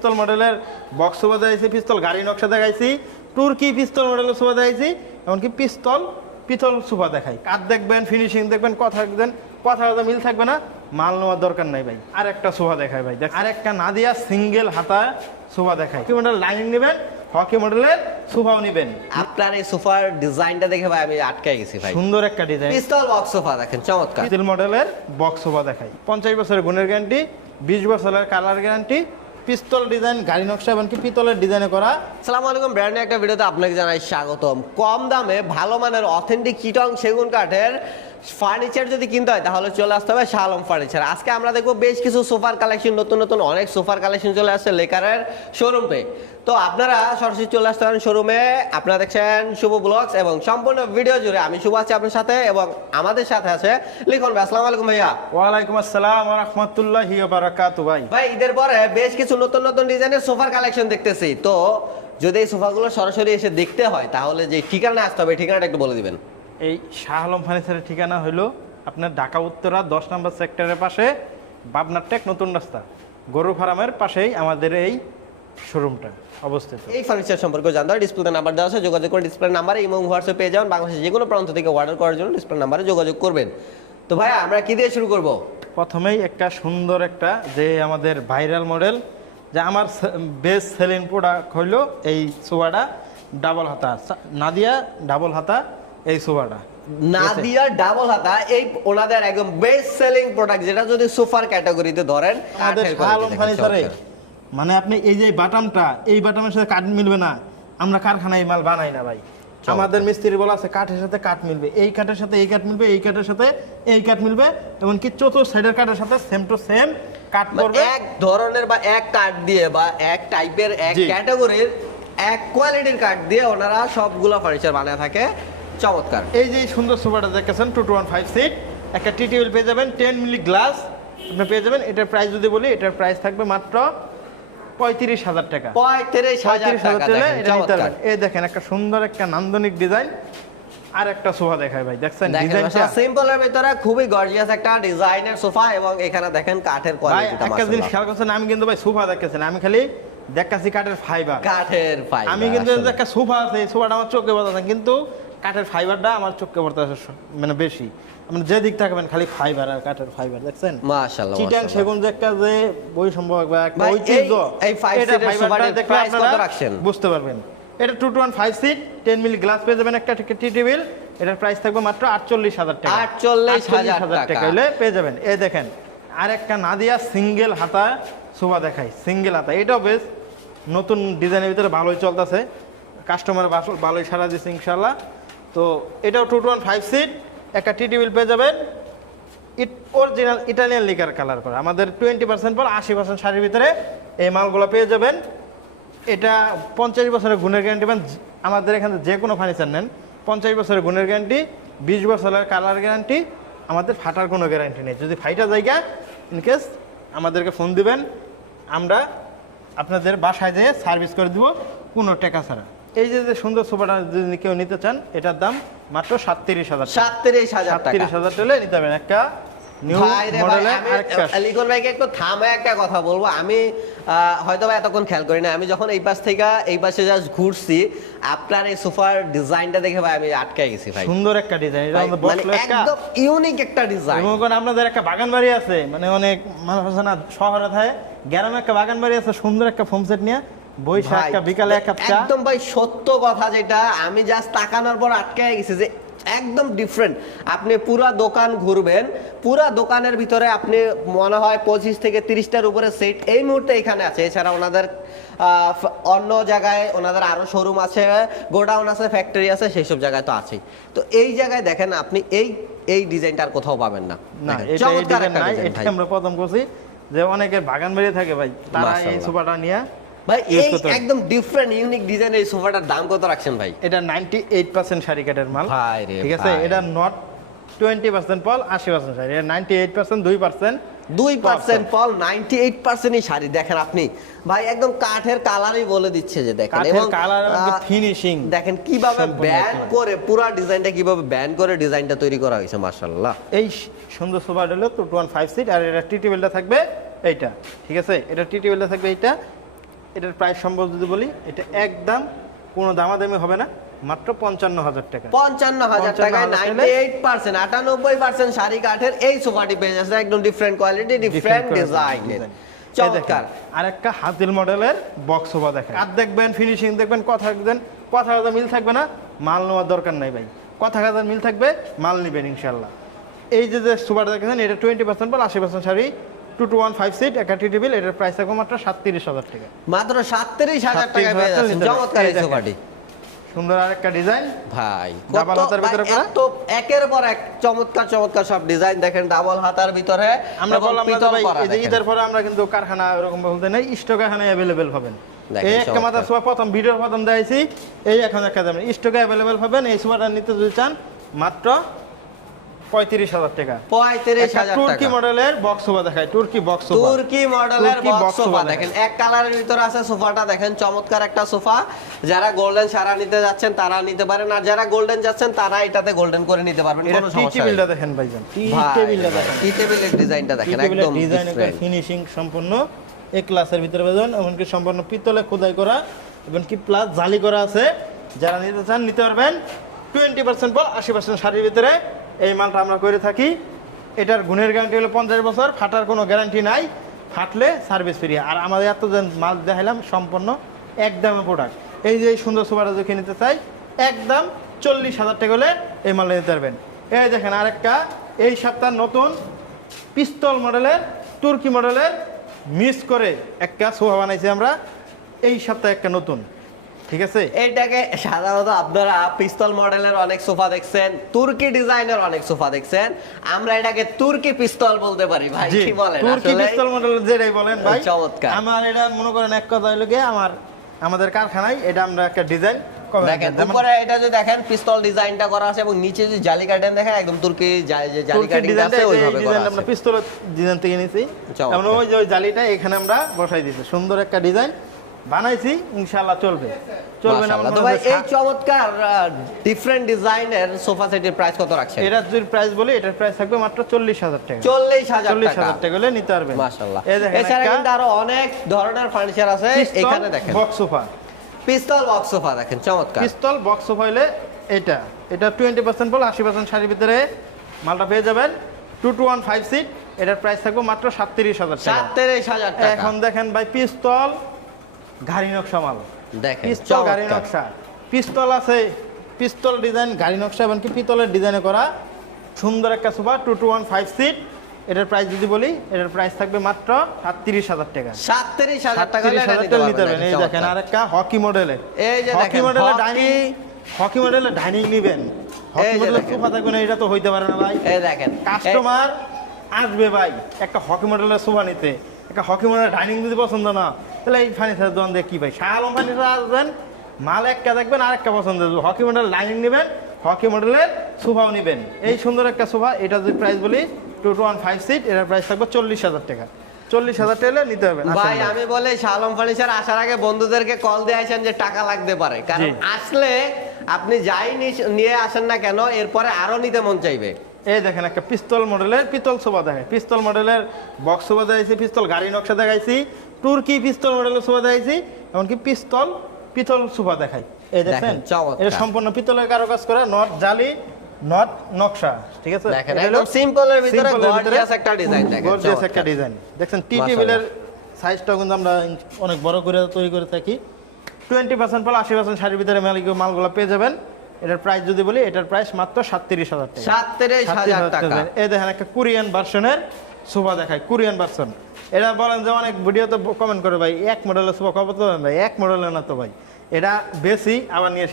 পিস্তল মডেলের box sofa দেখাইছি, পিস্তল গাড়ি নকশা দেখাইছি, তুর্কি পিস্তল মডেলের সোফা দেখাইছি, এমনকি পিতল সোফা দেখাই। কাঠ দেখবেন, ফিনিশিং দেখবেন, কথা দেখবেন, কথা মিল থাকবে না, মাল নেওয়ার দরকার নাই ভাই। আর একটা সোফা দেখায় ভাই, দেখ আর একটা নাদিয়া সিঙ্গেল হাতা সোফা দেখায়। কি মডেল লাইনিং নেবেন, হকি মডেলের সোফাও নেবেন। আপনার এই সোফার ডিজাইনটা দেখে ভাই আমি আটকে গেছি ভাই। সুন্দর একটা ডিজাইন পিস্তল বক্স সোফা দেখেন, চমৎকার। স্টিল মডেলের বক্স সোফা দেখাই। 50 বছরের গুণের গ্যারান্টি, 20 বছরের কালার গ্যারান্টি, পিস্তল ডিজাইন, গাড়ি নকশা এমনকি পিতলের ডিজাইনে করা। আসসালামু আলাইকুম, ব্র্যান্ড নিউ একটা ভিডিওতে আপনাকে জানাই স্বাগতম। কম দামে ভালো মানের অথেন্টিক চিটং সেগুন কাঠের ফার্নিচার যদি কিনতে হয় তাহলে চলে আসতে হবে শাহ আলম ফার্নিচার। আজকে আমরা দেখবো বেশ কিছু সোফার কালেকশন, নতুন নতুন অনেক সোফার কালেকশন চলে আসছে লেকারের শোরুমে। তো আপনারা সরাসরি চলে আসতে পারেন শোরুমে। আপনারা দেখছেন শুভ ব্লগস এবং সম্পূর্ণ ভিডিও জুড়ে আমি শুভ আছি আপনার সাথে এবং আমাদের সাথে আছে লিখন ভাই। আসসালামু আলাইকুম ভাইয়া। ওয়ালাইকুম আসসালাম ওয়া রাহমাতুল্লাহি ওয়া বারাকাতুহু। ভাই ঈদের পরে বেশ কিছু নতুন নতুন ডিজাইনের সোফার কালেকশন দেখতেছি। তো যদি এই সোফাগুলো সরাসরি এসে দেখতে হয় তাহলে যে ঠিকানা আসতে হবে ঠিকানাটা একটু বলে দিবেন। এই শাহ আলম ফার্নিচারের ঠিকানা হলো আপনার ঢাকা উত্তরা 10 নম্বর সেক্টরের পাশে, বাবনার টেক নতুন রাস্তা, গরু ফার্মের পাশেই আমাদের এই শোরুমটা অবস্থিত। এই ফার্নিচার সম্পর্কে জানতে হয় ডিসপ্লে নাম্বার দেওয়া আছে, যোগাযোগ করে ডিসপ্লে নাম্বারে এবং হোয়াটসঅ্যাপ পেয়ে যাবেন। বাংলাদেশের যে কোনো প্রান্ত থেকে অর্ডার করার জন্য ডিসপ্লে নাম্বারে যোগাযোগ করবেন। তো ভাই আমরা কি দিয়ে শুরু করব? প্রথমেই একটা সুন্দর একটা যে আমাদের ভাইরাল মডেল, যে আমার বেস্ট সেলিং প্রোডাক্ট হইল এই সোফাটা, ডাবল হাতা নাদিয়া ডাবল হাতা এই সোফাটা। নাদিয়া ডাবল হাতা এই ওনাদের একদম বেস্ট সেলিং প্রোডাক্ট, যেটা যদি সোফার ক্যাটাগরিতে ধরেন আমাদের শাহ আলম ফার্নিচারে মানে আপনি এই যে বাটামটা, এই বাটামের সাথে কাঠ মিলবে না, আমরা কারখানায় মাল বানাই না ভাই। আমাদের মিস্ত্রি বলা আছে কাঠের সাথে কাঠ মিলবে, এই কাঠের সাথে এই কাঠ মিলবে, এই কাঠের সাথে এই কাঠ মিলবে, এমনকি চতুর্থ সাইডের কাঠের সাথে সেম টু সেম কাঠ করবে। এক ধরনের বা এক কাঠ দিয়ে বা এক টাইপের এক ক্যাটাগরির এক কোয়ালিটির কাঠ দিয়ে ওনারা সবগুলো ফার্নিচার বানায় থাকে। চমৎকার। এই যে সুন্দর সোফাটা দেখেছেন 215 সিট, একটা টি টেবিল পেয়ে যাবেন, 10 মিলি গ্লাস আপনি পেয়ে যাবেন। এটার প্রাইস যদি বলি, এটার প্রাইস থাকবে মাত্র 35,000 টাকা। 35,000 টাকা। এই দেখেন একটা সুন্দর একটা নান্দনিক ডিজাইন। আর একটা সোফা দেখায় ভাই, দেখছেন ডিজাইনটা সিম্পলের ভিতরে খুবই গর্জিয়াস একটা ডিজাইনের সোফা এবং এখানে দেখেন কাঠের কোয়ালিটিটা একটা জিনিস খেয়াল করছেন, আমি কিন্তু ভাই সোফা দেখতেছেন, আমি খালি দেখাচ্ছি কাঠের ফাইবার। আমি কিন্তু একটা সোফা আছে, এই সোফাটা আমার চোখে পড়তেছে, কিন্তু কাঠের ফাইবারটা আমার চোখে পড়তেছে মানে বেশি। আপনি যে দিক থাকবেন খালি ফাইবার আর কাঠের ফাইবার, দেখছেন মাশাআল্লাহ। চিটাং সেগুন যে একটা যে বৈষম্য বা একটা ঐতিহ্য, এই 5 সিটের সোফাটা দেখলে আপনারা বুঝতে পারবেন। এটা 215 সিট, 10 মিলি গ্লাস পেয়ে যাবেন, একটা টি টেবিল। এটার প্রাইস থাকবে মাত্র 48,000 টাকা। 48,000 টাকা হলে পেয়ে যাবেন। এই দেখেন আর একটা নাদিয়া সিঙ্গেল হাতা সোফা দেখাই, সিঙ্গেল হাতা। এটাও বেশ নতুন ডিজাইনের ভিতরে ভালোই চলতেছে, কাস্টমার ভালোই সাড়া দিচ্ছে ইনশাল্লাহ। তো এটাও 215 সিট, একটা টি টেবিল পেয়ে যাবেন, অরিজিনাল ইটালিয়ান লিকার কালার করা। আমাদের 20% পর 80% শাড়ির ভিতরে এই মালগুলো পেয়ে যাবেন। এটা 50 বছরের গুণের গ্যারান্টি পান। আমাদের এখানে যে কোনো ফার্নিচার নেন 50 বছরের গুণের গ্যারান্টি, 20 বছরের কালার গ্যারান্টি। আমাদের ফাটার কোনো গ্যারান্টি নেই। যদি ফাইটা জায়গা ইনকেস আমাদেরকে ফোন দিবেন, আমরা আপনাদের বাসায় যেয়ে সার্ভিস করে দিব কোনো টাকা ছাড়া। এই যে সুন্দর সোফাটা যদি কেউ নিতে চান, এটার দাম মাত্র 37,000 টাকা। 37,000 টাকা নিতে পারবেন। একটা নিউ মডেলের আরেকটা। লিখন ভাইকে একটু থামে একটা কথা বলবো। আমি হয়তো এতক্ষণ খেয়াল করি না, আমি যখন এই পাশ থেকে এই পাশে জাস্ট ঘুরছি, আপনার এই সোফার ডিজাইনটা দেখে ভাই আমি আটকে গেছি ভাই। সুন্দর একটা ডিজাইন, এটা আমাদের বসলো একটা একদম ইউনিক একটা ডিজাইন। এবং আপনাদের একটা বাগান বাড়ি আছে, মানে অনেক মানুষ আছে না শহরে থাকে, গ্রামে একটা বাগান বাড়ি আছে, সুন্দর একটা ফোম সেট নিয়ে বৈশা একটা বিকালে এক কাপ চা। একদম ভাই সত্য কথা, যেটা আমি জাস্ট তাকানোর পর আটকে গেছি যে একদম ডিফারেন্ট। আপনি পুরা দোকান ঘুরবেন, পুরা দোকানের ভিতরে আপনি মনে হয় 25 থেকে 30টার উপরে সেট এই মুহূর্তে এখানে আছে। এছাড়া ওনাদের অন্য জায়গায় ওনাদের আরো শোরুম আছে, গোডাউন আছে, ফ্যাক্টরি আছে, সেই সব জায়গায় তো আছেই। তো এই জায়গায় দেখেন আপনি এই ডিজাইনটা আর কোথাও পাবেন না। চমৎকার একটা ডিজাইন ভাই। আমরা প্রথম করছি যে অনেকের বাগান বাড়ি থাকে ভাই, তারা এই সোফাটা নিয়ে ভাই এই একদম ডিফারেন্ট ইউনিক ডিজাইনের এই সোফাটার দাম কত রাখছেন ভাই? এটা 98% শাড়ি কাঠের মাল, ঠিক আছে। এটা নট 20% পল, 80% শাড়ি। এটা 98%, 2% পল, 98% এই শাড়ি। দেখেন আপনি ভাই একদম কাঠের কালারই বলে দিচ্ছে যে দেখেন, এবং কালার ফিনিশিং দেখেন কিভাবে ব্যান্ড করে পুরো ডিজাইনটা কিভাবে ব্যান্ড করে ডিজাইনটা তৈরি করা হয়েছে মাশাআল্লাহ। এই সুন্দর সোফা হলো 215 সিট। আর এটা টি টেবিলটা থাকবে এইটা, ঠিক আছে। এটা টি টেবিলটা থাকবে এইটা, এটার প্রাইস সম্ভব যদি বলি, এটা একদম কোনো দামাদামি হবে না, মাত্র 55,000 টাকা। 55,000 টাকায় 98% 98% শাড়ি কাঠের এই সোফাটি পেয়ে যাচ্ছে একদম ডিফারেন্ট কোয়ালিটি, ডিফারেন্ট ডিজাইনের। চমৎকার। আরেকটা হাতিল মডেলের বক্স সোফা দেখেন, কাঠ দেখবেন, ফিনিশিং দেখবেন, কথা দেখবেন, কথা কথা মিল থাকবে না, মাল নেওয়ার দরকার নাই ভাই, কথা কথা মিল থাকবে, মাল নেবেন ইনশাল্লাহ। এই যে যে সোফাটা দেখেছেন, এটা 20% বল 80% শাড়ি, 2215 সিট, একটা টি টেবিল, এটার প্রাইস থাকবে মাত্র 37,000 টাকা। মাত্র 37,000 টাকায় পেয়ে যাচ্ছেন চমৎকার এই সোফাটি। সুন্দর আরেকটা ডিজাইন ভাই, ডাবল হাতার ভিতরে করা, তো একের পর এক চমৎকার চমৎকার সব ডিজাইন দেখেন ডাবল হাতার ভিতরে। আমরা বললাম না ভাই, এই যে দেখেন। ঈদের পরে আমরা কিন্তু কারখানা এরকম বলতে নেই, স্টক এখানে অ্যাভেলেবেল পাবেন। দেখেন, এই একটা মাথা সোফা প্রথম ভিডিওর প্রথম দেখাইছি, এই এখন একটা দাম স্টকে অ্যাভেলেবেল পাবেন। এই সোফাটা নিতে যদি চান মাত্র 35,000 টাকা। 35,000 তুর্কি টাকা মডেলের বক্স সোফা দেখায়, তুর্কি বক্স সোফা, তুর্কি মডেলের তুর্কি বক্স box সোফা সোফা দেখেন, এক কালারের ভিতরে আছে সোফাটা দেখেন, চমৎকার একটা সোফা। যারা গোল্ডেন সারা নিতে যাচ্ছেন তারা নিতে পারেন, আর যারা গোল্ডেন যাচ্ছেন তারা এটাতে গোল্ডেন করে নিতে পারবেন, এটা কোনো টি সমস্যা টেবিলটা নেই। দেখেন ভাইজান, টি ভাই, টেবিলটা দেখেন, টি টেবিলের ডিজাইনটা দেখেন টি টেবিলের একদম ডিজাইন একটা ডিফারেন্ট। ফিনিশিং সম্পূর্ণ এ ক্লাসের ভিতরে পাবেন, এমনকি সম্পূর্ণ পিতলে খোদাই করা, এমনকি প্লাস জালি করা আছে। যারা নিতে চান নিতে পারবেন। 20% বল 80% শাড়ির ভিতরে এই মালটা আমরা করে থাকি। এটার গুণের গ্যারান্টি হলো 50 বছর, ফাটার কোনো গ্যারান্টি নাই, ফাটলে সার্ভিস ফ্রি। আর আমাদের এত মাল দেখাইলাম সম্পূর্ণ একদমে প্রোডাক্ট। এই যে এই সুন্দর সোফাটা যদি নিতে চাই একদম 40,000 টাকা হলে এই মাল নিতে পারবেন। এই দেখেন আরেকটা এই সপ্তাহ নতুন পিস্তল মডেলের, তুর্কি মডেলের মিক্স করে একটা সোফা বানাইছি আমরা এই সপ্তাহে, একটা নতুন, ঠিক আছে। এইটাকে সাধারণত আপনারা পিস্তল মডেলের অনেক সোফা দেখছেন, তুর্কি ডিজাইনের অনেক সোফা দেখছেন, আমরা এটাকে তুর্কি পিস্তল বলতে পারি ভাই, জি, কি বলেন? তুর্কি আসলে পিস্তল মডেল যেটাই বলেন ভাই, চমৎকার। আমার এটা মনে করেন এক কথা হইলো গিয়ে আমাদের কারখানায় এটা আমরা একটা ডিজাইন দেখেন উপরে এটা যে দেখেন পিস্তল ডিজাইনটা করা আছে, এবং নিচে যে জালি কাটেন দেখেন একদম তুর্কি যে জালি কাটিং আছে ওইভাবে করা আছে। আমরা পিস্তলের ডিজাইন থেকে নিয়েছি, চমৎকার। আমরা ওই যে ওই জালিটা এখানে আমরা বসাই দিয়েছি, সুন্দর একটা ডিজাইন বানাইছি, ইনশাআল্লাহ চলবে না। মাশাআল্লাহ। তো ভাই এই চমৎকার ডিফারেন্ট ডিজাইনের সোফা সেটের প্রাইস কত রাখছেন? এটার যদি প্রাইস বলি, এটার প্রাইস থাকবে মাত্র 40,000 টাকা। 40,000 টাকা হলে নিতে পারবেন। মাশাআল্লাহ। এই দেখেন এছাড়া একটা কিন্তু আরো অনেক ধরনের ফার্নিচার আছে এখানে দেখেন। বক্স সোফা, পিস্তল বক্স সোফা দেখেন চমৎকার। পিস্তল বক্স সোফা হলে এটা 20% বল 80% শাড়ির ভিতরে মালটা পেয়ে যাবেন। 2215 সিট, এটার প্রাইস থাকবে মাত্র 37,000 টাকা। 37,000 টাকা। এখন দেখেন ভাই পিস্তল গাড়ি নকশা মাল, দেখেন পিস্তল গাড়ি চমৎকার। নকশা, পিস্তল আছে, পিস্তল ডিজাইন গাড়ি নকশা, এমনকি পিতলের ডিজাইনে করা সুন্দর একটা সোফা 2215 সিট। এটার প্রাইস যদি বলি, এটার প্রাইস থাকবে মাত্র 37,000 টাকা। 37,000 টাকা হলে এটা নিতে নিতে পারবেন। এই দেখেন চমৎকার। আরেকটা হকি মডেলের, এই যে হকি দেখেন মডেলের হকি। ডাইনিং, হকি মডেলের ডাইনিং নিবেন, হকি এই যে মডেলের দেখেন। সোফা থাকবে না, এটা তো হইতে পারে না ভাই। এই দেখেন কাস্টমার আসবে ভাই একটা হকি মডেলের সোফা নিতে, একটা হকি মডেলের ডাইনিং যদি পছন্দ না, তাহলে এই ফার্নিচারের দোকান দিয়ে কি ভাই, শাহ আলম ফার্নিচার আসবেন, মাল একটা দেখবেন আর একটা পছন্দ হবে, হকি মডেলের ডাইনিং নেবেন, হকি মডেলের সোফাও নেবেন। এই সুন্দর একটা সোফা, এটা যদি প্রাইস বলি 2215 সিট, এটার প্রাইস থাকবে 40,000 টাকা। 40,000 টাকা নিতে হবে ভাই। আমি বলে শালম ফার্নিচার আসার আগে বন্ধুদেরকে কল দিয়ে আসেন যে টাকা লাগতে পারে, কারণ জি। আসলে আপনি যাই নিয়ে আসেন না কেন এরপরে আরো নিতে মন চাইবে। এই দেখেন একটা পিস্তল মডেলের পিতল সোফা দেখায়, পিস্তল মডেলের বক্স সোফা দেখাইছি, পিস্তল গাড়ি নকশা দেখাইছি, তুর্কি পিস্তল মডেলের সোফা দেখাইছি, এমনকি পিস্তল পিতল সোফা দেখাই। এই দেখেন দেখেন, চমৎকার। এটা সম্পূর্ণ পিতলের কারুকাজ করা, নট জালি, নট নকশা, ঠিক আছে। দেখেন এটা একদম হলো সিম্পলের ভিতরে simple এর গর্জিয়াস একটা ডিজাইন দেখেন, গর্জিয়াস একটা ডিজাইন দেখছেন। টি টেবিলের সাইজটাও কিন্তু আমরা অনেক বড় করে তৈরি করে থাকি। 20% ফল 80% শাড়ির ভিতরে মালগুলো পেয়ে যাবেন। এটার প্রাইস যদি বলি, এটার প্রাইস মাত্র 37,000 টাকা। 37,000 টাকা। এই দেখেন একটা কোরিয়ান ভার্সনের সোফা দেখায়, কোরিয়ান ভার্সন। এটা বলেন যে অনেক ভিডিওতে কমেন্ট করে ভাই এক মডেলের সোফা কবে তো ভাই, এক মডেলের না তো ভাই, এটা বেশি আবার নিয়ে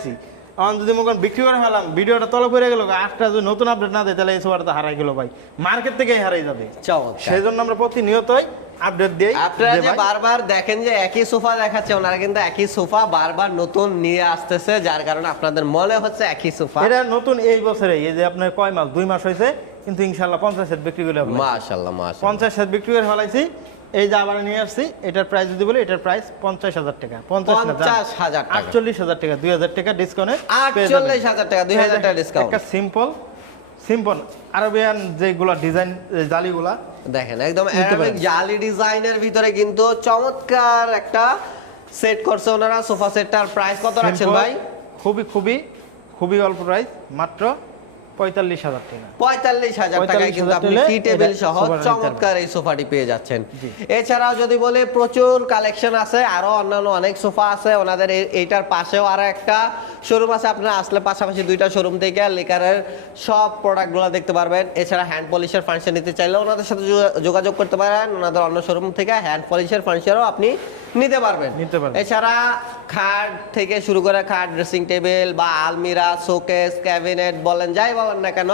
আসি এখন যদি মনে করেন বিক্রি করে ফেলাম, ভিডিওটা তলে পড়ে গেল, আটটা যদি নতুন আপডেট না দেয় তাহলে এই সোফাটা তো হারাই গেল ভাই, মার্কেট থেকেই হারাই যাবে। চমৎকার। সেই জন্য আমরা প্রতিনিয়তই আপডেট দিই। আপনারা যে বারবার দেখেন যে একই সোফা দেখাচ্ছে, ওনারা কিন্তু একই সোফা বারবার নতুন নিয়ে আসতেছে, যার কারণে আপনাদের মনে হচ্ছে একই সোফা। এটা নতুন এই বছরে, এই যে আপনার কয় মাস, 2 মাস হয়েছে, কিন্তু ইনশাল্লাহ 50 সেট বিক্রি করে ফেলাইছি। মাশাআল্লাহ মাশাআল্লাহ। 50 সেট বিক্রি করে ফেলাইছি। এই যে আবার নিয়ে আসছি, এটার প্রাইস যদি বলি, এটার প্রাইস 50,000 টাকা। 50,000 টাকা। 48,000 টাকা, 2,000 টাকা ডিসকাউন্টে 48,000 টাকা, 2,000 টাকা ডিসকাউন্ট। একটা সিম্পল সিম্পল আরবিয়ান যেগুলো ডিজাইন জালিগুলা দেখেন একদম নিতে অ্যারাবিক পারেন। জালি ডিজাইনের ভিতরে কিন্তু চমৎকার একটা সেট করছে ওনারা। সোফা সেটটার প্রাইস কত রাখছেন Simple, ভাই? খুবই অল্প প্রাইস, মাত্র 45,000 টাকা। 45,000 টাকায় কিন্তু 45,000 আপনি টাকায় টি টেবিল এটা সহ সোফা নিতে চমৎকার এই সোফাটি পেয়ে যাচ্ছেন। জি। এছাড়াও যদি বলে প্রচুর কালেকশন আছে, আরো অন্যান্য অনেক সোফা আছে ওনাদের। এইটার পাশেও আরো একটা শোরুম আছে, আপনারা আসলে পাশাপাশি দুইটা শোরুম থেকে লিকারের সব প্রোডাক্টগুলো দেখতে পারবেন। এছাড়া হ্যান্ড পলিশের ফার্নিচার নিতে চাইলে ওনাদের সাথে যোগাযোগ করতে পারেন। ওনাদের অন্য শোরুম থেকে হ্যান্ড পলিশের ফার্নিচারও আপনি নিতে পারবেন। এছাড়া খাট থেকে শুরু করে খাট, ড্রেসিং টেবিল বা আলমিরা, শোকেস, ক্যাবিনেট বলেন, যাই বলেন না কেন,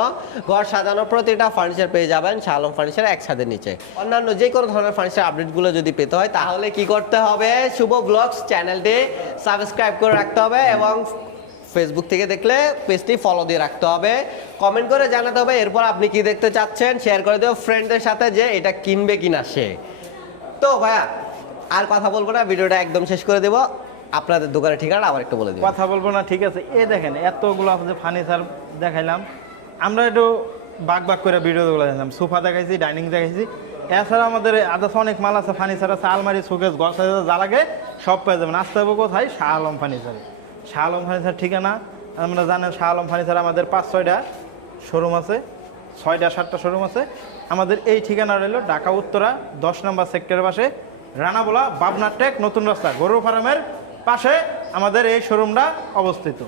ঘর সাজানোর প্রতিটা ফার্নিচার পেয়ে যাবেন শাহ আলম ফার্নিচার এক ছাদের নিচে। অন্যান্য যে কোনো ধরনের ফার্নিচার আপডেটগুলো যদি পেতে হয় তাহলে কি করতে হবে? শুভ ব্লগস চ্যানেলটি সাবস্ক্রাইব করে রাখতে হবে এবং ফেসবুক থেকে দেখলে পেজটি ফলো দিয়ে রাখতে হবে। কমেন্ট করে জানাতে হবে এরপর আপনি কি দেখতে চাচ্ছেন, শেয়ার করে দেবো ফ্রেন্ডদের সাথে যে এটা কিনবে কিনা সে। তো ভাইয়া আর কথা বলবো না, ভিডিওটা একদম শেষ করে দেবো। আপনাদের দোকানের ঠিকানা আবার একটু বলে দিন। কথা বলবো না, ঠিক আছে। এই দেখেন এতগুলো আছে ফার্নিচার দেখাইলাম, আমরা একটু বাগ করে ভিডিওগুলো দেখালাম। সোফা দেখাইছি, ডাইনিং দেখাইছি, এছাড়া আমাদের আদার্স অনেক মাল আছে, ফার্নিচার আছে, আলমারি, শোকেস, ঘর সাজাতে যা লাগে সব পেয়ে যাবেন। আসতে হবে কোথায়? শাহ আলম ফার্নিচারে। শাহ আলম ফার্নিচার ঠিকানা আমরা জানেন, শাহ আলম ফার্নিচার আমাদের 5-6টা শোরুম আছে, 6-7টা শোরুম আছে। আমাদের এই ঠিকানা রইল ঢাকা উত্তরা 10 নম্বর সেক্টরের পাশে, রানাবোলা, বাবনা টেক, নতুন রাস্তা, গরু ফার্মের পাশে আমাদের এই শোরুমটা অবস্থিত।